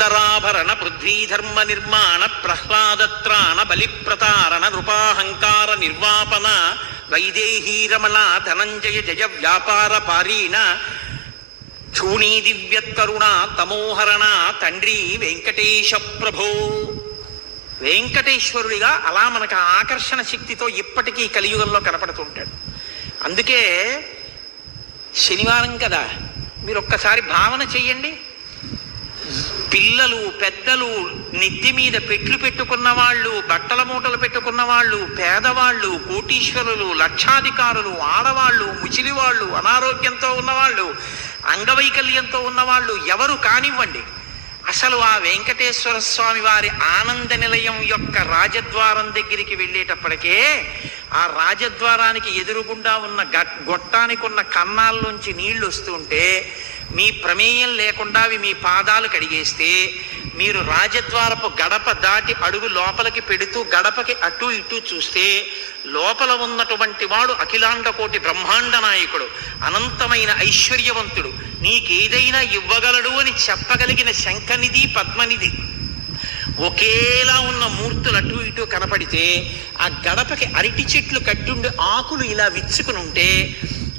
చాందరాభరణ పృథ్వీధర్మ నిర్మాణ ప్రహ్లాదత్రాణ బలిప్రతారణ నృపాహంకార నిర్వాపన వైదేహీ రమణ ధనంజయ జయ వ్యాపార పారీణ చూణీ దివ్యత్కరుణ తమోహరణ తండ్రి వెంకటేశ ప్రభో. వెంకటేశ్వరుడిగా అలా మనకు ఆకర్షణ శక్తితో ఇప్పటికీ కలియుగంలో కనపడుతుంటాడు. అందుకే శనివారం కదా, మీరు ఒక్కసారి భావన చెయ్యండి. పిల్లలు పెద్దలు, నెత్తి మీద పెట్లు పెట్టుకున్న వాళ్ళు, బట్టల మూటలు పెట్టుకున్న వాళ్ళు, పేదవాళ్ళు, కోటీశ్వరులు, లక్షాధికారులు, ఆడవాళ్ళు, ముచిలివాళ్ళు, అనారోగ్యంతో ఉన్నవాళ్ళు, అంగవైకల్యంతో ఉన్నవాళ్ళు ఎవరు కానివ్వండి, అసలు ఆ వెంకటేశ్వర స్వామి వారి ఆనంద నిలయం యొక్క రాజద్వారం దగ్గరికి వెళ్ళేటప్పటికే ఆ రాజద్వారానికి ఎదురుగుండా ఉన్న గొట్టానికి ఉన్న కన్నాల్లోంచి నీళ్లు వస్తుంటే మీ ప్రమేయం లేకుండా అవి మీ పాదాలు కడిగేస్తే మీరు రాజద్వారపు గడప దాటి అడుగు లోపలికి పెడుతూ గడపకి అటు ఇటు చూస్తే లోపల ఉన్నటువంటి వాడు అఖిలాండ కోటి బ్రహ్మాండ నాయకుడు, అనంతమైన ఐశ్వర్యవంతుడు, నీకేదైనా ఇవ్వగలడు అని చెప్పగలిగిన శంఖనిధి పద్మనిధి ఒకేలా ఉన్న మూర్తులు అటు ఇటు కనపడితే ఆ గడపకి అరటి చెట్లు కట్టుండి ఆకులు ఇలా విచ్చుకుని ఉంటే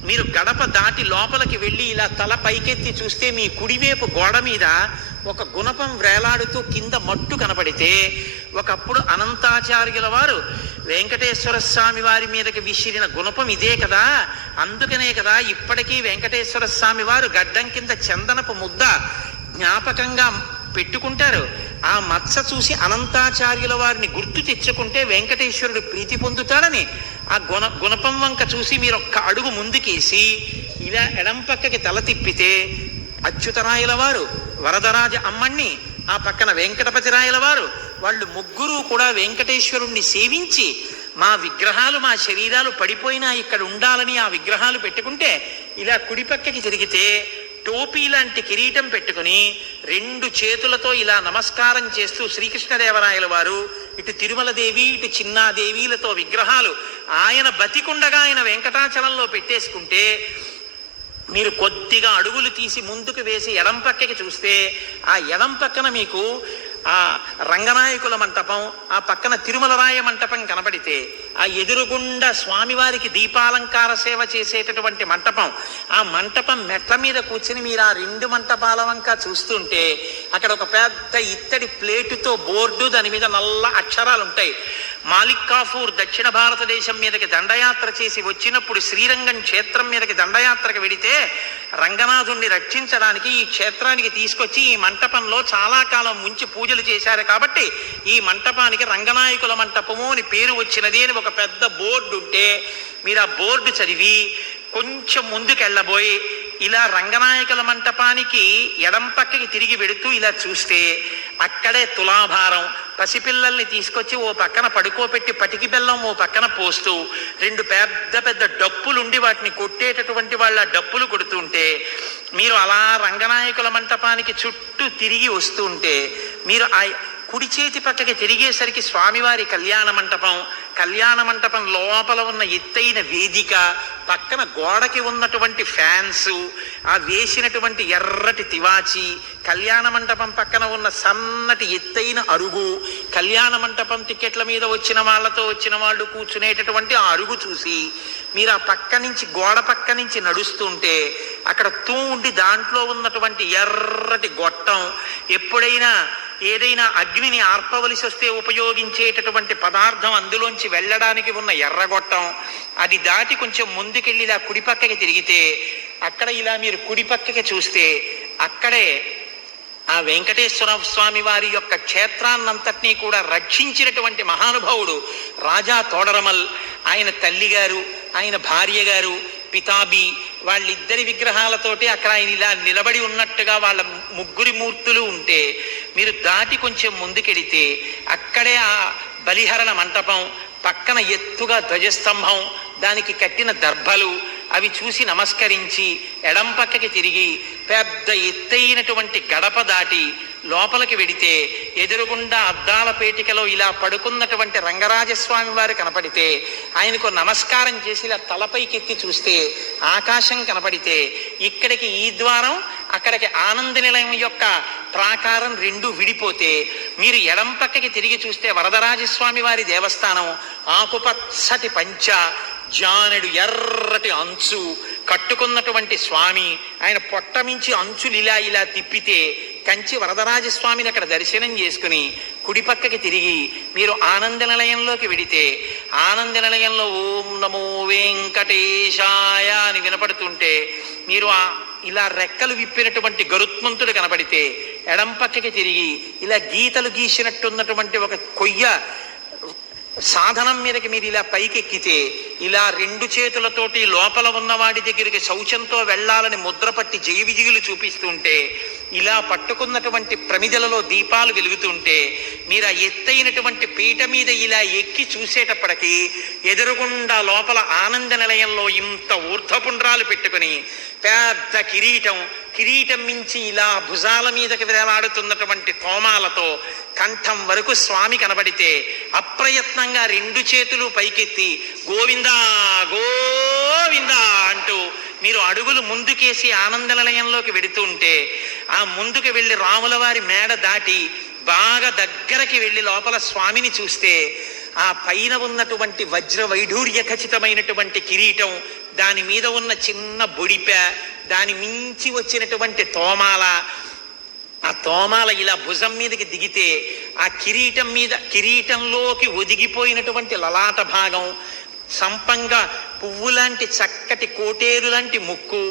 మీరు గడప దాటి లోపలికి వెళ్ళి ఇలా తల పైకెత్తి చూస్తే మీ కుడివైపు గోడ మీద ఒక గుణపం వేలాడుతూ కింద మట్టు కనపడితే ఒకప్పుడు అనంతాచార్యుల వారు వెంకటేశ్వర స్వామి వారి మీదకి విసిరిన గుణపం ఇదే కదా, అందుకనే కదా ఇప్పటికీ వెంకటేశ్వర స్వామి వారు గడ్డం కింద చందనపు ముద్ద జ్ఞాపకంగా పెట్టుకుంటారు. ఆ మత్స చూసి అనంతాచార్యుల వారిని గుర్తు తెచ్చుకుంటే వెంకటేశ్వరుడు ప్రీతి పొందుతాడని ఆ గుణపం వంక చూసి మీరు ఒక్క అడుగు ముందుకేసి ఇలా ఎడం పక్కకి తల తిప్పితే అచ్యుతరాయల వారు, వరదరాజ అమ్మణ్ణి, ఆ పక్కన వెంకటపతిరాయల వారు, వాళ్ళు ముగ్గురు కూడా వెంకటేశ్వరుణ్ణి సేవించి మా విగ్రహాలు, మా శరీరాలు పడిపోయినా ఇక్కడ ఉండాలని ఆ విగ్రహాలు పెట్టుకుంటే ఇలా కుడి పక్కకి తిరిగితే టోపీ లాంటి కిరీటం పెట్టుకుని రెండు చేతులతో ఇలా నమస్కారం చేస్తూ శ్రీకృష్ణదేవరాయల వారు, ఇటు తిరుమలదేవి ఇటు చిన్నాదేవీలతో విగ్రహాలు ఆయన బతికుండగా ఆయన వెంకటాచలంలో పెట్టేసుకుంటే మీరు కొద్దిగా అడుగులు తీసి ముందుకు వేసి ఎడం పక్కకి చూస్తే ఆ ఎడం పక్కన మీకు ఆ రంగనాయకుల మంటపం, ఆ పక్కన తిరుమలరాయ మంటపం కనబడితే ఆ ఎదురుగుండా స్వామివారికి దీపాలంకార సేవ చేసేటటువంటి మంటపం, ఆ మంటపం మెట్ల మీద కూర్చుని మీరు ఆ రెండు మంటపాల వంక చూస్తుంటే అక్కడ ఒక పెద్ద ఇత్తడి ప్లేటుతో బోర్డు, దాని మీద నల్ల అక్షరాలు ఉంటాయి. మాలిక్ కాఫూర్ దక్షిణ భారతదేశం మీదకి దండయాత్ర చేసి వచ్చినప్పుడు శ్రీరంగం క్షేత్రం మీదకి దండయాత్రకు వెడితే రంగనాథుణ్ణి రక్షించడానికి ఈ క్షేత్రానికి తీసుకొచ్చి ఈ మంటపంలో చాలా కాలం ముంచి పూజలు చేశారు కాబట్టి ఈ మంటపానికి రంగనాయకుల మంటపము అని పేరు వచ్చినది అని ఒక పెద్ద బోర్డు ఉంటే మీరు ఆ బోర్డు చదివి కొంచెం ముందుకెళ్ళబోయి ఇలా రంగనాయకుల మంటపానికి ఎడం పక్కకి తిరిగి వెడుతూ ఇలా చూస్తే అక్కడే తులాభారం, పసిపిల్లల్ని తీసుకొచ్చి ఓ పక్కన పడుకోబెట్టి పటికి బెల్లం ఓ పక్కన పోస్తూ రెండు పెద్ద పెద్ద డప్పులుండి వాటిని కొట్టేటటువంటి వాళ్ళ డప్పులు కొడుతుంటే మీరు అలా రంగనాయకుల మంటపానికి చుట్టూ తిరిగి వస్తుంటే మీరు ఆ కుడి చేతి పక్కకి తిరిగేసరికి స్వామివారి కళ్యాణ మంటపం లోపల ఉన్న ఎత్తైన వేదిక, పక్కన గోడకి ఉన్నటువంటి ఫ్యాన్స్, ఆ వేసినటువంటి ఎర్రటి తివాచి, కళ్యాణ మంటపం పక్కన ఉన్న సన్నటి ఎత్తైన అరుగు, కళ్యాణ మంటపం టికెట్ల మీద వచ్చిన వాళ్ళు కూర్చునేటటువంటి ఆ అరుగు చూసి మీరు ఆ పక్క నుంచి గోడ పక్క నుంచి నడుస్తుంటే అక్కడ ఉండి దాంట్లో ఉన్నటువంటి ఎర్రటి గొట్టం, ఎప్పుడైనా ఏదైనా అగ్నిని ఆర్పవలసి వస్తే ఉపయోగించేటటువంటి పదార్థం అందులోంచి వెళ్ళడానికి ఉన్న ఎర్రగొట్టం, అది దాటి కొంచెం ముందుకెళ్ళి ఇలా కుడిపక్కకి తిరిగితే అక్కడ ఇలా మీరు కుడిపక్కకి చూస్తే అక్కడే ఆ వెంకటేశ్వర స్వామి వారి యొక్క క్షేత్రాన్నంతటినీ కూడా రక్షించినటువంటి మహానుభావుడు రాజా తోడరమల్, ఆయన తల్లిగారు, ఆయన భార్య గారు, పితాబి, వాళ్ళిద్దరి విగ్రహాలతోటి అక్కడ ఆయన ఇలా నిలబడి ఉన్నట్టుగా వాళ్ళ ముగ్గురి మూర్తులు ఉంటే మీరు దాటి కొంచెం ముందుకెడితే అక్కడే ఆ బలిహరణ మంటపం, పక్కన ఎత్తుగా ధ్వజస్తంభం, దానికి కట్టిన దర్భలు, అవి చూసి నమస్కరించి ఎడం పక్కకి తిరిగి పెద్ద ఎత్తైనటువంటి గడప దాటి లోపలికి వెడితే ఎదురుగుండా అద్దాల పేటికలో ఇలా పడుకున్నటువంటి రంగరాజస్వామి వారు కనపడితే ఆయనకు నమస్కారం చేసి ఇలా తలపైకెత్తి చూస్తే ఆకాశం కనపడితే ఇక్కడికి ఈ ద్వారం, అక్కడికి ఆనంద నిలయం యొక్క ప్రాకారం రెండు విడిపోతే మీరు ఎడం పక్కకి తిరిగి చూస్తే వరదరాజస్వామి వారి దేవస్థానం, ఆకుపచ్చటి పంచ, జానెడు ఎర్రటి అంచు కట్టుకున్నటువంటి స్వామి, ఆయన పొట్టమించి అంచులు ఇలా ఇలా తిప్పితే కంచి వరదరాజస్వామిని అక్కడ దర్శనం చేసుకుని కుడి పక్కకి తిరిగి మీరు ఆనంద నిలయంలోకి వెడితే ఆనంద నిలయంలో ఓం నమో వెంకటేశాయ అని వినపడుతుంటే మీరు ఇలా రెక్కలు విప్పినటువంటి గరుత్మంతుడు కనబడితే ఎడం పక్కకి తిరిగి ఇలా గీతలు గీసినట్టున్నటువంటి ఒక కొయ్య సాధనం మీదకి మీరు ఇలా పైకెక్కితే ఇలా రెండు చేతులతోటి లోపల ఉన్నవాడి దగ్గరికి శౌచంతో వెళ్ళాలని ముద్ర పట్టి జయ విజయులు చూపిస్తుంటే ఇలా పట్టుకున్నటువంటి ప్రమిదలలో దీపాలు వెలుగుతుంటే మీరు ఆ ఎత్తైనటువంటి పీట మీద ఇలా ఎక్కి చూసేటప్పటికీ ఎదురుగుండా లోపల ఆనంద నిలయంలో ఇంత ఊర్ధ్వపుండ్రాలు పెట్టుకుని పెద్ద కిరీటం మించి ఇలా భుజాల మీదకి వేలాడుతున్నటువంటి తోమాలతో కంఠం వరకు స్వామి కనబడితే అప్రయత్నంగా రెండు చేతులు పైకెత్తి గోవిందా గోవిందా అంటూ మీరు అడుగులు ముందుకేసి ఆనంద నిలయంలోకి వెడుతుంటే ఆ ముందుకు వెళ్ళి రాముల వారి మేడ దాటి బాగా దగ్గరకి వెళ్ళి లోపల స్వామిని చూస్తే ఆ పైన ఉన్నటువంటి వజ్ర వైఢూర్య ఖచ్చితమైనటువంటి కిరీటం, దాని మీద ఉన్న చిన్న బొడిప, దాని మించి వచ్చినటువంటి తోమాల, ఆ తోమాల ఇలా భుజం మీదకి దిగితే ఆ కిరీటంలోకి ఒదిగిపోయినటువంటి లలాట భాగం, సంపంగా పువ్వు లాంటి చక్కటి కోటేరు లాంటి ముక్కు,